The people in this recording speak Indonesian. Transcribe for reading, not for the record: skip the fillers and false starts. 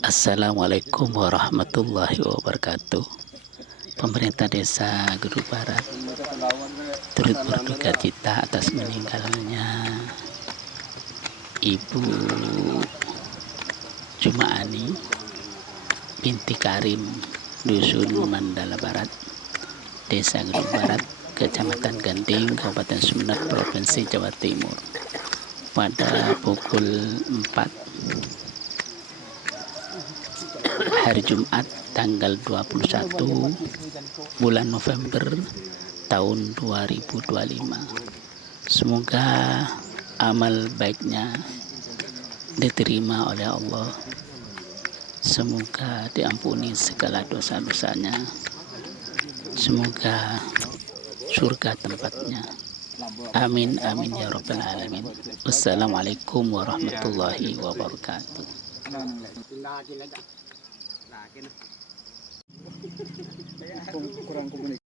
Assalamualaikum warahmatullahi wabarakatuh. Pemerintah Desa Gedung Barat turut berduka cita atas meninggalnya Ibu Jumaani binti Karim, Dusun Mandala Barat, Desa Gedung Barat, Kecamatan Genting, Kabupaten Sumeneb, Provinsi Jawa Timur, pada pukul 4 hari Jumat tanggal 21 bulan November tahun 2025. Semoga amal baiknya diterima oleh Allah. Semoga diampuni segala dosa-dosanya. Semoga surga tempatnya. Amin amin ya rabbal alamin. Wassalamualaikum warahmatullahi wabarakatuh. Kurang komunikasi.